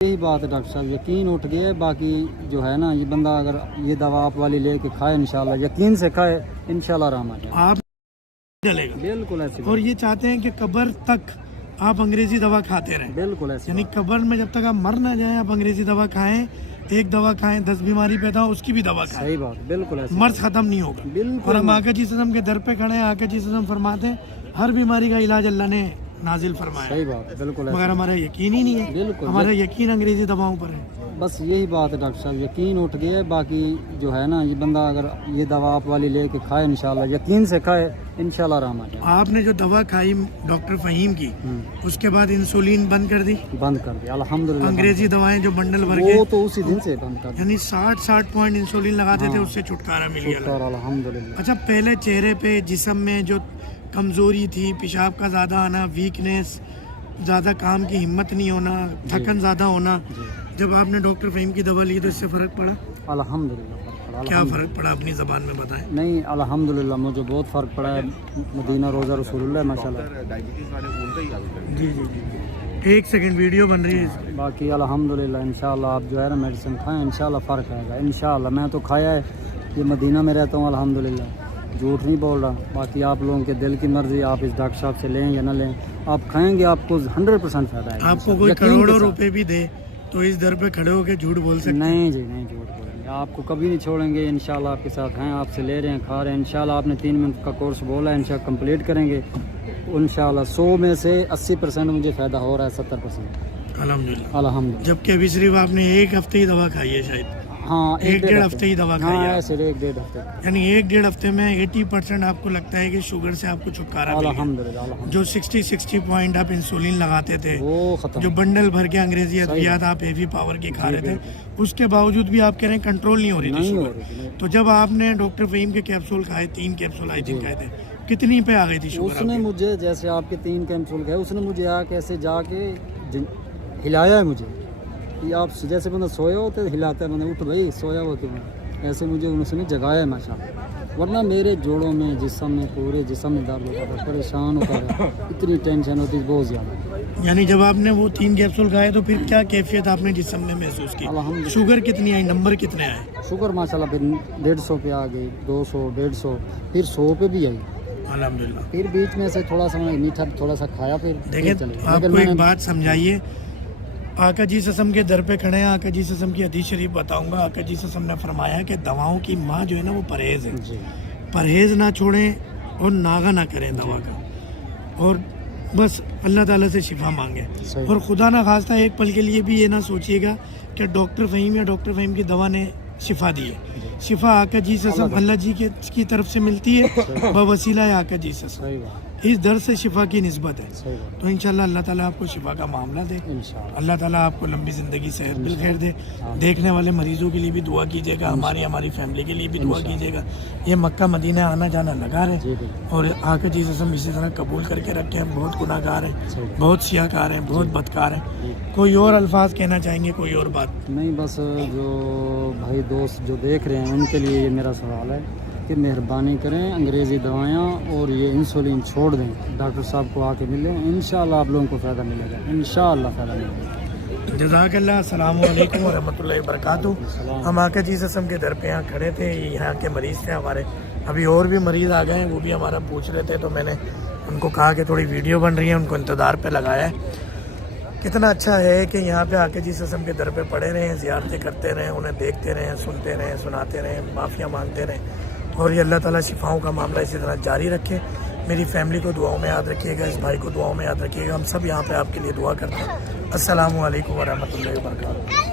यही बात है डॉक्टर साहब, यकीन उठ गया है। बाकी जो है ना, ये बंदा अगर ये दवा आप वाली लेके खाए इंशाल्लाह, यकीन से खाए, इंशाल्लाह आराम आ जाए। आप चलेगा बिल्कुल ऐसे, और ये चाहते हैं कि कब्र तक आप अंग्रेजी दवा खाते रहें, बिल्कुल ऐसे, यानी कब्र में जब तक आप मर ना जाएं आप अंग्रेजी दवा खाएं। एक दवा खाएं, 10 बीमारी पैदा हो उसकी भी दवा खाएं, सही बात, बिल्कुल ऐसे, मर्ज खत्म नहीं होगा। बिल्कुल। और हम आका जी सल्लम के दर पे खड़े हैं, आका जी सल्लम फरमाते हैं हर बीमारी का इलाज अल्लाह ने नाजिल फरमाया, सही बात है, बिल्कुल मगर ऐसे, हमारा यकीन ही नहीं है, बिल्कुल। हमारा यकीन अंग्रेजी दवाओं पर है। बस यही बात है डॉक्टर साहब, यकीन उठ गया है। बाकी जो है ना, ये बंदा अगर ये दवा आप वाली लेके खाए इंशाल्लाह, यकीन से खाए, इंशाल्लाह आराम आ जाए। आपने जो दवा खाई डॉक्टर फहीम की, उसके बाद इंसुलिन बंद कर दी, बंद कर दिया अल्हम्दुलिल्लाह। अंग्रेजी दवाएं जो बंडल भर के, वो तो उसी दिन से बंद कर दिया, यानी 60 पॉइंट इंसुलिन लगाते थे, उससे छुटकारा मिल गया। अल्हम्दुलिल्लाह। अच्छा, पहले चेहरे पे जिस्म में जो कमजोरी थी, पेशाब का ज़्यादा आना, वीकनेस, ज़्यादा काम की हिम्मत नहीं होना, थकन ज़्यादा होना, जब आपने डॉक्टर फहीम की दवा ली तो इससे फ़र्क पड़ा? अल्हम्दुलिल्लाह। क्या फ़र्क पड़ा अपनी ज़बान में बताएं। नहीं अल्हम्दुलिल्लाह, मुझे बहुत फ़र्क पड़ा है। मदीना रोज़ा रसूलुल्लाह माशाल्लाह। जी जी जी, एक सेकंड वीडियो बन रही है। बाकी अल्हम्दुलिल्लाह इंशाल्लाह आप जो है ना मेडिसिन खाएं, इंशाल्लाह फ़र्क आएगा इंशाल्लाह। मैं तो खाया है, ये मदीना में रहता हूँ अल्हम्दुलिल्लाह, झूठ नहीं बोल रहा। बाकी आप लोगों के दिल की मर्ज़ी, आप इस डॉक्टर साहब से लें या ना लें, आप खाएंगे आपको 100% फ़ायदा है। आपको कोई करोड़ों रुपए भी दे तो इस दर पे खड़े होकर झूठ बोल सकते? नहीं जी, नहीं झूठ बोलेंगे, आपको कभी नहीं छोड़ेंगे इंशाल्लाह। आपके साथ हैं, आपसे ले रहे हैं, खा रहे हैं इंशाल्लाह। आपने 3 मिनट का कोर्स बोला है, इंशाल्लाह कंप्लीट करेंगे इंशाल्लाह। 100 में से 80% मुझे फ़ायदा हो रहा है, 70% अल्हम्दुलिल्लाह। अल्हम्दुलिल्लाह। जबकि अभी सिर्फ आपने एक हफ्ते ही दवा खाई है शायद, हाँ, एक डेढ़ हफ्ते ही दवा खाई है, ऐसे 1-1.5 हफ्ते, यानी 1-1.5 हफ्ते में 80% आपको लगता है कि शुगर से आपको छुटकारा मिल गया। अल्हम्दुलिल्लाह। जो 60 पॉइंट आप इंसुलिन लगाते थे, वो खत्म, जो बंडल भर के अंग्रेजी अद्वियात आप हेवी पावर की खा रहे थे, उसके बावजूद भी आप कह रहे हैं कंट्रोल नहीं हो रही थी शुगर। तो जब आपने डॉक्टर फहीम के कैप्सूल खाए, 3 कैप्सूल आई थिंक खाए थे, कितनी पे आ गई थी शुगर? उसने मुझे, जैसे आपके 3 कैप्सूल खाए, उसने मुझे आके ऐसे जाके हिलाया है मुझे, कि आप जैसे बंदा सोया हो तो हिलाता है, बंदा उठ भाई सोया हो क्यों, ऐसे मुझे उसने जगाया है माशाल्लाह। वरना मेरे जोड़ों में, जिस्म में, पूरे जिस्म में दर्द होता था, परेशान होता था, इतनी टेंशन होती थी बहुत ज़्यादा। यानी जब आपने वो 3 कैप्सूल खाए तो फिर क्या कैफियत आपने जिस्म में महसूस की? शुगर कितनी आई, नंबर कितने आए? शुगर माशाल्लाह फिर 150 पे आ गई, 200, 150, फिर 100 पे भी आई अल्हम्दुलिल्लाह। फिर बीच में से थोड़ा सा मीठा थोड़ा सा खाया, फिर देखिए आपको एक बात समझाइए, आका जी ससम के दर पे खड़े हैं, आका जी ससम की हदीस शरीफ बताऊंगा। आका जी ससम ने फरमाया कि दवाओं की माँ जो है ना वो परहेज है, परहेज ना छोड़ें और नागा ना करें दवा का, और बस अल्लाह ताला से शिफा मांगे। और खुदा ना खास्ता एक पल के लिए भी ये ना सोचिएगा कि डॉक्टर फहीम या डॉक्टर फहीम की दवा ने शिफा दी है। शिफा आका जी ससम अल्लाह जी की तरफ से मिलती है, बवसीला है आका जी ससम, इस दर से शिफा की निस्बत है। तो इंशाल्लाह अल्लाह ताला आपको शिफा का मामला दे, अल्लाह ताला आपको लंबी ज़िंदगी सेहत बिल खैर दे। देखने वाले मरीजों के लिए भी दुआ कीजिएगा, हमारी फैमिली के लिए भी दुआ कीजिएगा। ये मक्का मदीना आना जाना लगा रहे, और आका जी ससम इसी तरह कबूल करके रखे। हम बहुत गुनाहगार हैं, बहुत सियाकार हैं, बहुत बदकार हैं। कोई और अल्फाज कहना चाहेंगे, कोई और बात? नहीं, बस जो भाई दोस्त जो देख रहे हैं उनके लिए ये मेरा सवाल है कि मेहरबानी करें, अंग्रेज़ी दवाइयाँ और ये इंसुलिन छोड़ दें, डॉक्टर साहब को आके मिलें, इंशाल्लाह आप लोगों को फ़ायदा मिलेगा, इंशाल्लाह फ़ायदा मिलेगा। जज़ाकल्लाह, अस्सलाम वालेकुम व रहमतुल्लाहि व बरकातुहू। हम आका जी ससम के दर पे यहाँ खड़े थे, यहाँ के मरीज़ थे हमारे, अभी और भी मरीज़ आ गए हैं, वो भी हमारा पूछ रहे थे, तो मैंने उनको कहा कि थोड़ी वीडियो बन रही है, उनको इंतज़ार पे लगाया है। कितना अच्छा है कि यहाँ पे आके जी ससम के दर पे पड़े रहें, ज़ियारतें करते रहें, उन्हें देखते रहें, सुनते रहें, सुनाते रहें, माफ़िया मांगते रहें, और ये अल्लाह ताला शिफाओं का मामला इसी तरह जारी रखे। मेरी फैमिली को दुआओं में याद रखिएगा, इस भाई को दुआओं में याद रखिएगा। हम सब यहाँ पे आपके लिए दुआ करते हैं। अस्सलामु अलैकुम व रहमतुल्लाहि व बरकातुहू।